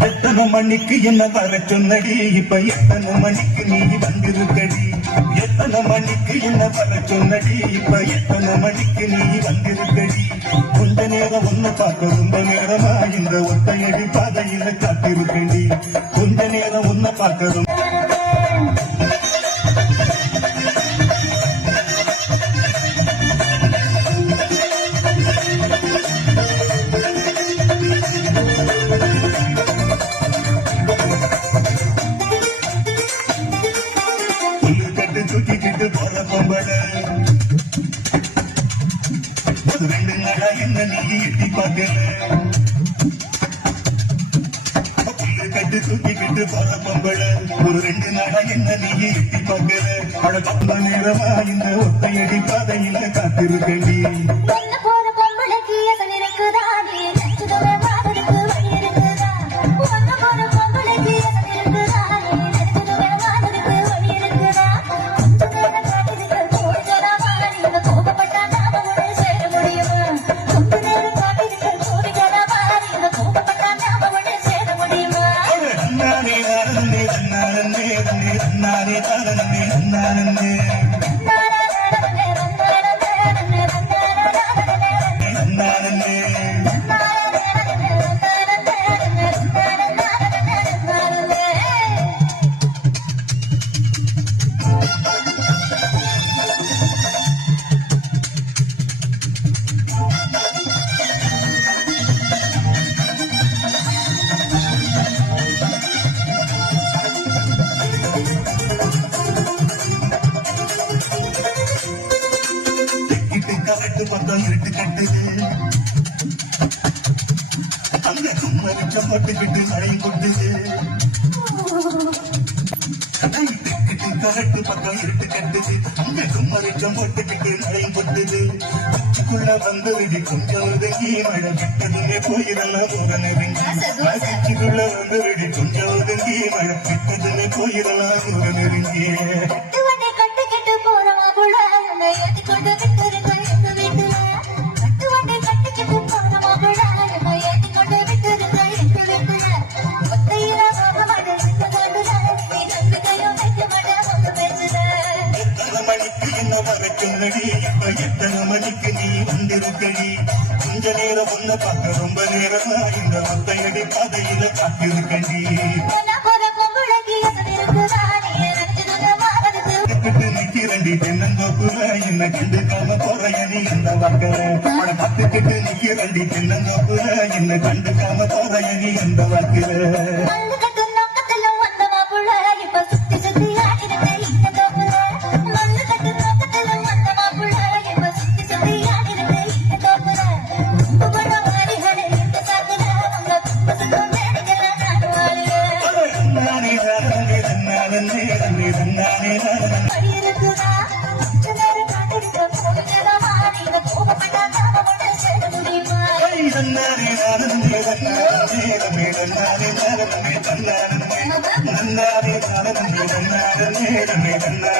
எத்தனை மணிக்கு என்ன வர சொன்னடி? இப்ப எத்தனை மணிக்கு நீ வந்திருக்கடி? எத்தனை மணிக்கு என்ன வர சொன்னடி? இப்ப எத்தனை மணிக்கு நீ வந்திருக்கடி? கொஞ்ச நேரம் ஒன்ன பார்க்க ரொம்ப நேரமா? இந்த ஒத்தையடி பாதையில காத்திருக்கடி கொஞ்ச நேரம் ஒன்ன பார்க்க ஒரு ஆனா என்ன நீ எட்டி பார்க்கல கட்டு தூக்கிக்கிட்டு பல பொம்பள. ஒரு ரெண்டு நாளா என்ன நீ எட்டி பார்க்கல. அட பம்ப நேரமா இந்த ஒத்தையடி பாதையில காத்திருக்கண்டி இட்டு கலட்டு பக்கம் இருட்டு கட்டுது அங்க கும்மரிச்ச போட்டுக்கிட்டு மழை கொட்டுது இட்டு கலட்டு பக்கம் இருட்டு கட்டுது அங்க கும்மரிச்சம் போட்டுக்கிட்டு மழை கொட்டுது அச்சுக்குள்ள வந்து விடி கொஞ்சம் ஒதுங்கி மழை விட்டதுமே போயிடலாம் உடனே அச்சுக்குள்ள வந்து விடி கொஞ்சம் ஒதுங்கி மழை விட்டதுமே போயிடலாம் உடனே கட்டுவண்டி கட்டிக்கிட்டு போற வர சொன்னடி இப்ப எத்தனை மணிக்கு நீ வந்திருக்கடி? கொஞ்ச நேரம் ஒன்ன பார்க்க ரொம்ப நேரமா இந்த ஒத்தையடி பாதையில காத்திருக்கடி. நிக்கிறண்டி தென்னந்தோப்புல என்ன கண்டுக்காம போறைய நீ அந்த வாக்கல பத்துக்கிட்டு நிக்கிறண்டி தென்னந்தோப்புல என்ன கண்டுக்காம போறைய நீ அந்த வாக்குல தந்தே தந்தே தந்தானே தன்னாரே நானந்தே தன்னாரே தமே தன்னாரே நானந்தே தன்னாரே நந்தாரே நானந்தே தன்னாரே தமே தன்னாரே